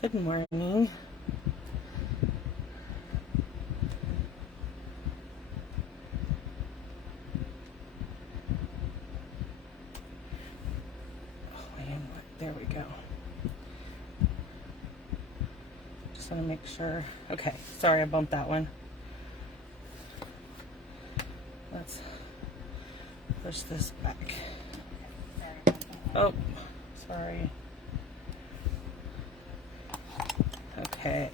Good morning. There we go. Just want to make sure. Okay, sorry I bumped that one. Let's push this back. Oh, sorry. Okay.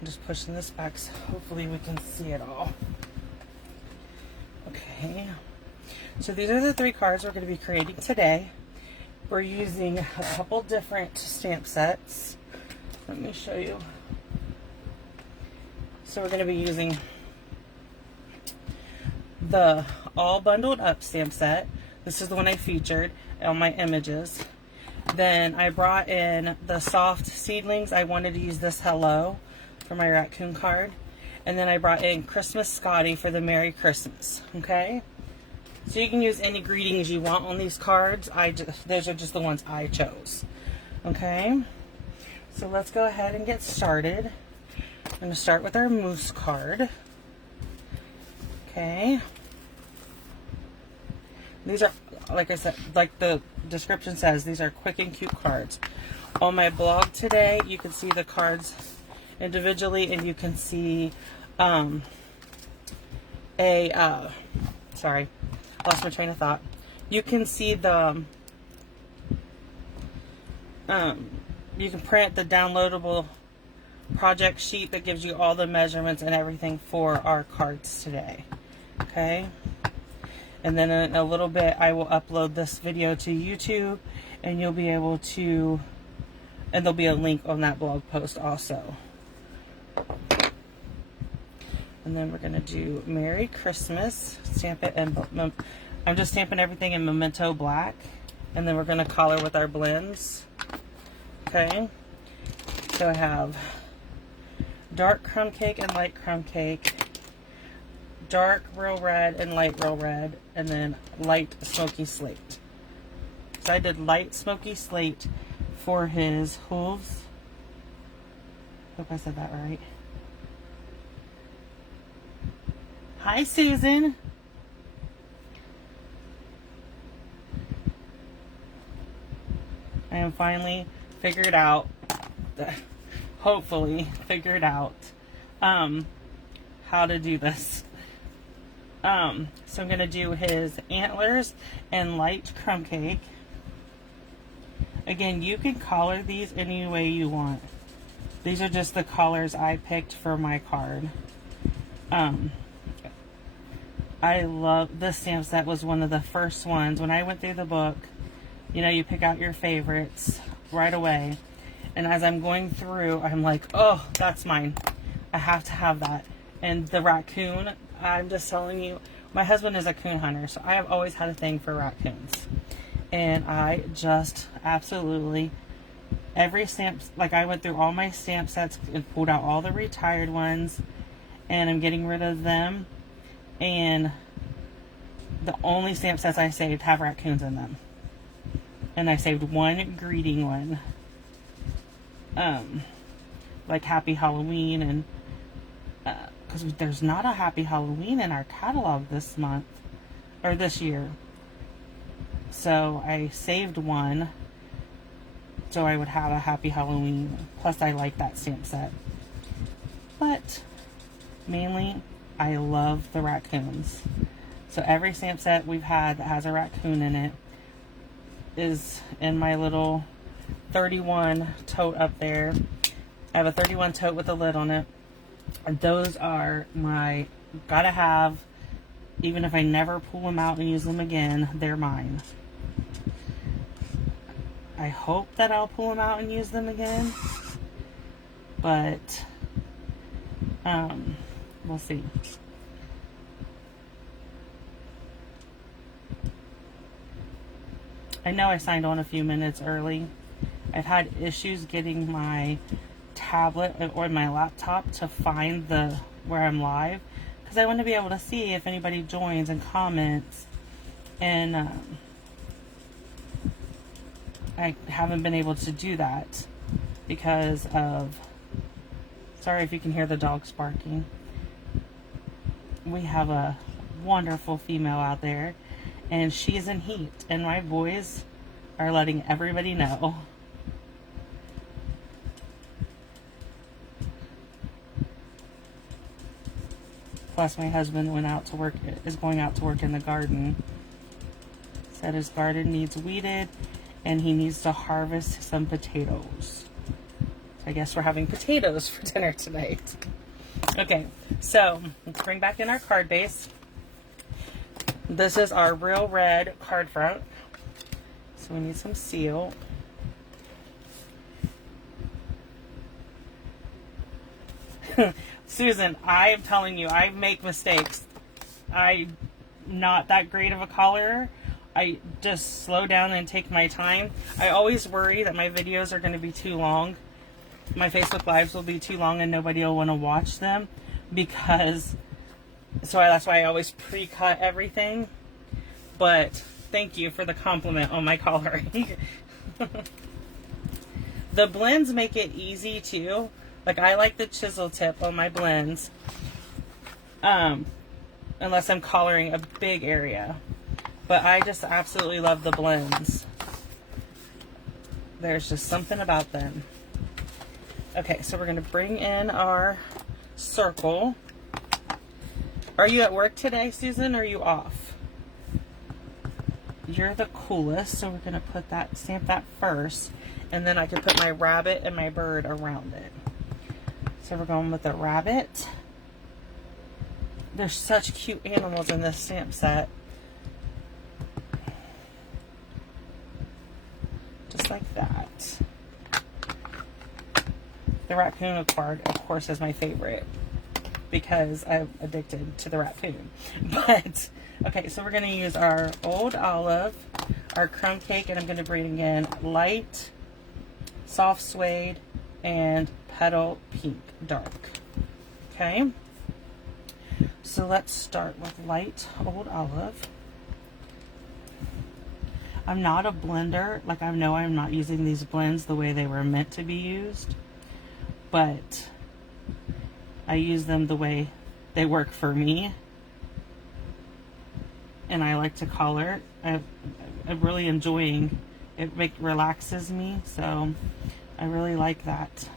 I'm just pushing this back so hopefully we can see it all. Okay. So these are the 3 cards we're going to be creating today. We're using a couple different stamp sets. Let me show you. So we're going to be using the All Bundled Up stamp set. This is the one I featured on my images. Then I brought in the soft seedlings. I wanted to use this Hello for my raccoon card. And then I brought in Christmas Scotty for the Merry Christmas. Okay? So you can use any greetings you want on these cards. Those are just the ones I chose. Okay? So let's go ahead and get started. I'm going to start with our moose card. Okay. These are, like I said, like the description says, these are quick and cute cards. On my blog today, you can see the cards individually, and you can see sorry, lost my train of thought. You can see the you can print the downloadable project sheet that gives you all the measurements and everything for our cards today. Okay, and then in a little bit I will upload this video to YouTube, and you'll be able to, and there'll be a link on that blog post also. And then we're going to do Merry Christmas, stamp it, and I'm just stamping everything in Memento Black, and then we're going to color with our blends. Okay, so I have dark crumb cake and light crumb cake, dark real red and light real red, and then light smoky slate. So I did light smoky slate for his hooves. Hope I said that right. Hi, Susan. I am finally figured out, hopefully figured out, how to do this. So I'm going to do his antlers and light crumb cake. Again, you can color these any way you want. These are just the colors I picked for my card. I love this stamp set. Was one of the first ones when I went through the book. You know, you pick out your favorites right away, and as I'm going through, I'm like, oh, that's mine. I have to have that. And the raccoon, I'm just telling you, my husband is a coon hunter, so I have always had a thing for raccoons, and I just absolutely every stamp, like I went through all my stamp sets and pulled out all the retired ones, and I'm getting rid of them. And the only stamp sets I saved have raccoons in them. And I saved one greeting one. Like Happy Halloween, and because there's not a Happy Halloween in our catalog this month, or this year. So I saved one so I would have a Happy Halloween. Plus I like that stamp set. But mainly I love the raccoons. So every stamp set we've had that has a raccoon in it is in my little 31 tote up there. I have a 31 tote with a lid on it. And those are my gotta have. Even if I never pull them out and use them again, they're mine. I hope that I'll pull them out and use them again. But we'll see. I know I signed on a few minutes early. I've had issues getting my tablet or my laptop to find where I'm live, because I want to be able to see if anybody joins and comments, and I haven't been able to do that. because of, sorry if you can hear the dogs barking. We have a wonderful female out there, and she's in heat, and my boys are letting everybody know. Plus, my husband went out to work, is going out to work in the garden. Said his garden needs weeded, and he needs to harvest some potatoes. So I guess we're having potatoes for dinner tonight. Okay, so let's bring back in our card base. This is our real red card front. So we need some seal. Susan, I'm telling you, I make mistakes. I'm not that great of a caller. I just slow down and take my time. I always worry that my videos are going to be too long. My Facebook Lives will be too long and nobody will want to watch them because, that's why I always pre-cut everything. But thank you for the compliment on my coloring. The blends make it easy too. Like, I like the chisel tip on my blends, unless I'm coloring a big area. But I just absolutely love the blends. There's just something about them. Okay, so we're going to bring in our circle. Are you at work today, Susan, or are you off? You're the coolest, so we're going to put that, stamp that first, and then I can put my rabbit and my bird around it. So we're going with the rabbit. There's such cute animals in this stamp set. Just like that. The raccoon, of course, is my favorite because I'm addicted to the raccoon. But, okay, so we're going to use our Old Olive, our crumb cake, and I'm going to bring in light, soft suede, and petal pink dark. Okay, so let's start with light Old Olive. I'm not a blender, like I know I'm not using these blends the way they were meant to be used, but I use them the way they work for me, and I like to color. I'm really enjoying it. Relaxes me, so I really like that.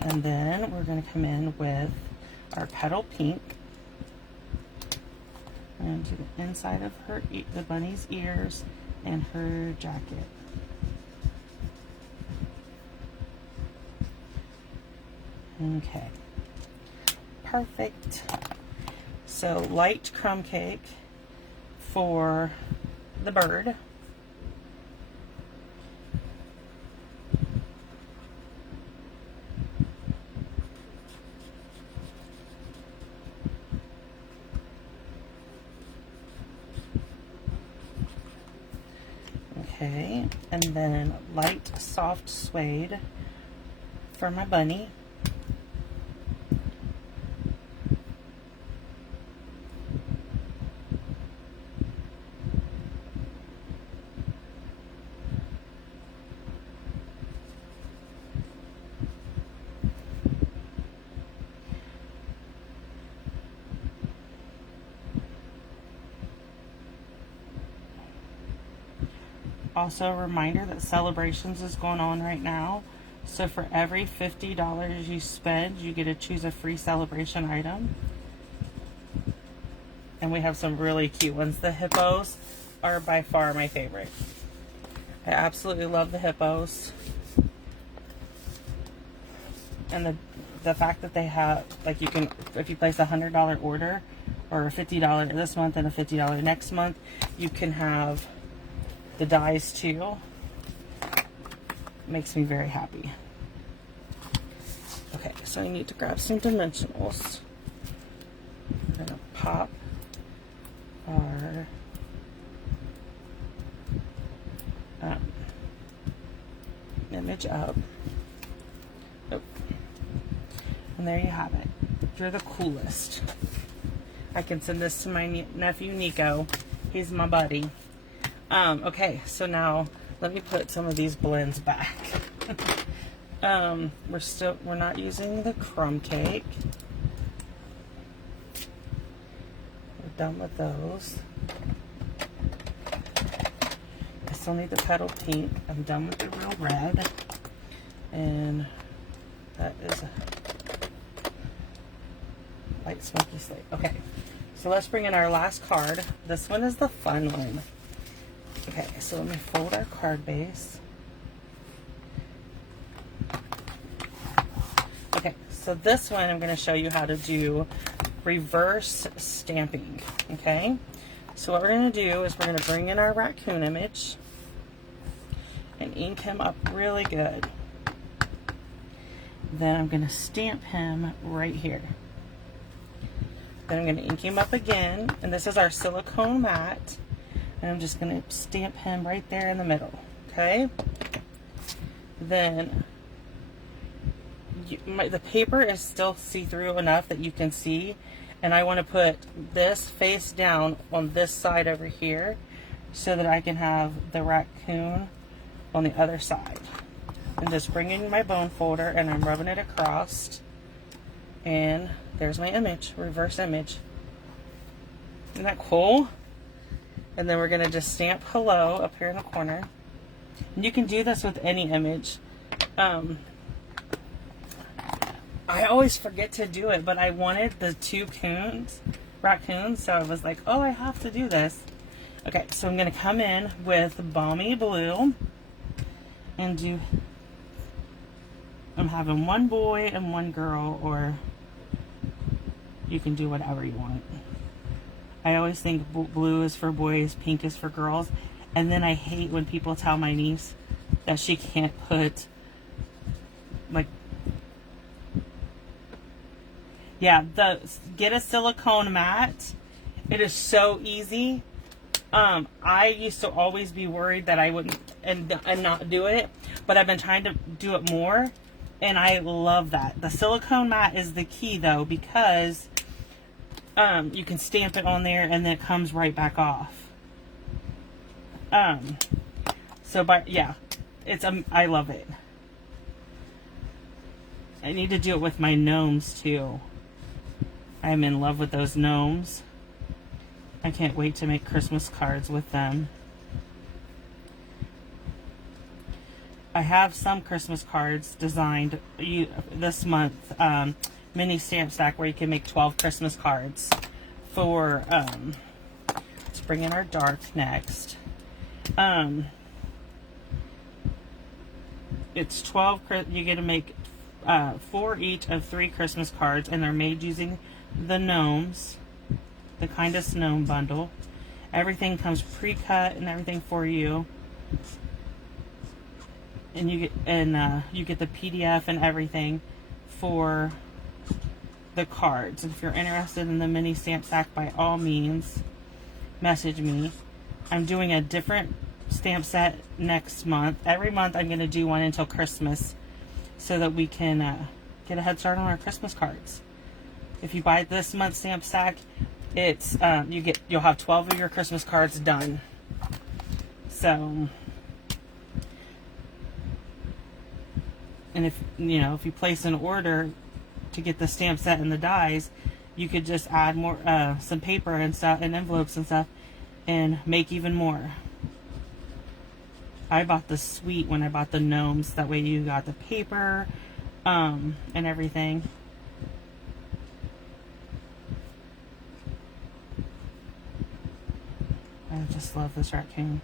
And then we're going to come in with our petal pink and do the inside of her, the bunny's ears and her jacket. Okay, perfect. So light crumb cake for the bird. Okay, and then light soft suede for my bunny. Also, a reminder that Celebrations is going on right now. So for every $50 you spend, you get to choose a free celebration item. And we have some really cute ones. The hippos are by far my favorite. I absolutely love the hippos. And the fact that they have, like, you can, if you place a $100 order or a $50 this month and a $50 next month, you can have the dies too. Makes me very happy. Okay, so I need to grab some dimensionals. We're gonna pop our image up. Oh. And there you have it. You're the coolest. I can send this to my nephew Nico. He's my buddy. Okay, so now let me put some of these blends back. We're not using the crumb cake. We're done with those. I still need the petal pink. I'm done with the real red. And that is a light smoky slate. Okay, so let's bring in our last card. This one is the fun one. Okay, so let me fold our card base. Okay, so this one I'm going to show you how to do reverse stamping. Okay, so what we're going to do is we're going to bring in our raccoon image and ink him up really good. Then I'm going to stamp him right here. Then I'm going to ink him up again, and this is our silicone mat. And I'm just going to stamp him right there in the middle, okay? Then the paper is still see-through enough that you can see, and I want to put this face down on this side over here so that I can have the raccoon on the other side. And just bring in my bone folder and I'm rubbing it across, and there's my image, reverse image. Isn't that cool? And then we're going to just stamp hello up here in the corner. And you can do this with any image. I always forget to do it, but I wanted the two raccoons, so I was like, oh, I have to do this. Okay, so I'm going to come in with Balmy Blue and do, I'm having one boy and one girl, or you can do whatever you want. I always think blue is for boys, pink is for girls. And then I hate when people tell my niece that she can't put, like, yeah, get a silicone mat. It is so easy. I used to always be worried that I wouldn't and not do it, but I've been trying to do it more, and I love that. The silicone mat is the key though, because you can stamp it on there and then it comes right back off. Yeah, I love it. I need to do it with my gnomes too. I'm in love with those gnomes. I can't wait to make Christmas cards with them. I have some Christmas cards designed this month, mini stamp stack where you can make 12 Christmas cards for, let's bring in our dark next. It's 12, you get to make 4 each of 3 Christmas cards, and they're made using the gnomes, the Kindest Gnome bundle. Everything comes pre-cut and everything for you. And you get the PDF and everything for the cards. If you're interested in the mini stamp stack, by all means, message me. I'm doing a different stamp set next month. Every month I'm going to do one until Christmas, so that we can get a head start on our Christmas cards. If you buy this month's stamp stack, it's you'll have 12 of your Christmas cards done. So, and if you place an order to get the stamp set and the dies, you could just add more some paper and stuff and envelopes and stuff and make even more. I bought the suite when I bought the gnomes, that way you got the paper and everything. I just love this raccoon.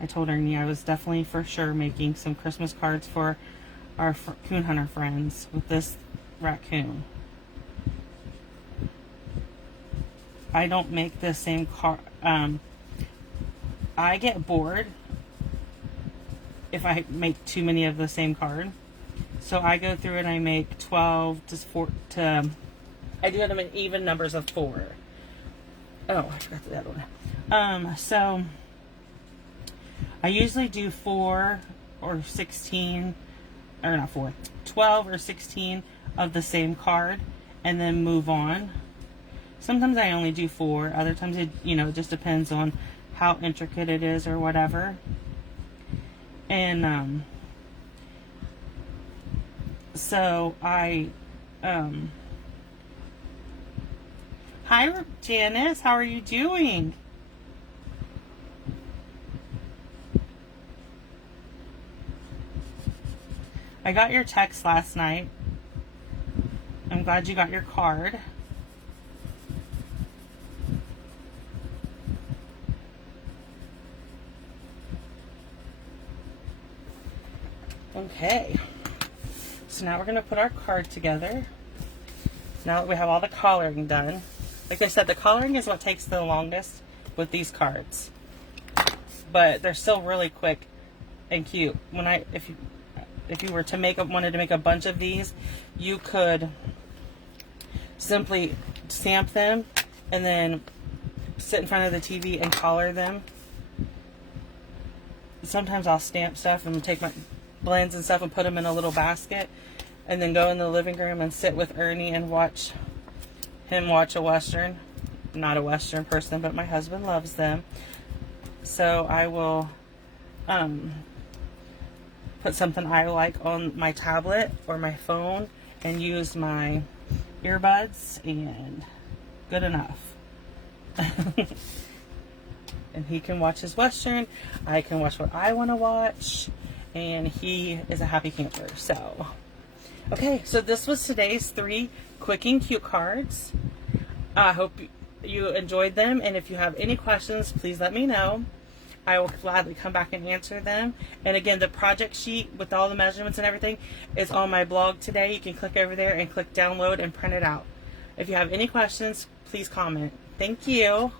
I told Ernie I was definitely for sure making some Christmas cards for our coon hunter friends with this raccoon. I don't make the same card. I get bored if I make too many of the same card. So I go through and I make 12 to I do them in even numbers of 4. Oh, I forgot the other one. So I usually do 4 or 16, or not 4, 12 or 16 of the same card and then move on. Sometimes I only do 4. Other times it just depends on how intricate it is or whatever. And so I hi Janice, how are you doing? I got your text last night. I'm glad you got your card. Okay, so now we're going to put our card together. Now that we have all the coloring done. Like I said, the coloring is what takes the longest with these cards. But they're still really quick and cute. If you were to wanted to make a bunch of these, you could simply stamp them and then sit in front of the TV and color them. Sometimes I'll stamp stuff and take my blends and stuff and put them in a little basket and then go in the living room and sit with Ernie and watch him watch a Western. I'm not a Western person, but my husband loves them. So I will put something I like on my tablet or my phone and use my earbuds, and good enough. And he can watch his Western, I can watch what I want to watch, and he is a happy camper. So okay, so this was today's 3 quick and cute cards. I hope you enjoyed them, and if you have any questions, please let me know. I will gladly come back and answer them. And again, the project sheet with all the measurements and everything is on my blog today. You can click over there and click download and print it out. If you have any questions, please comment. Thank you.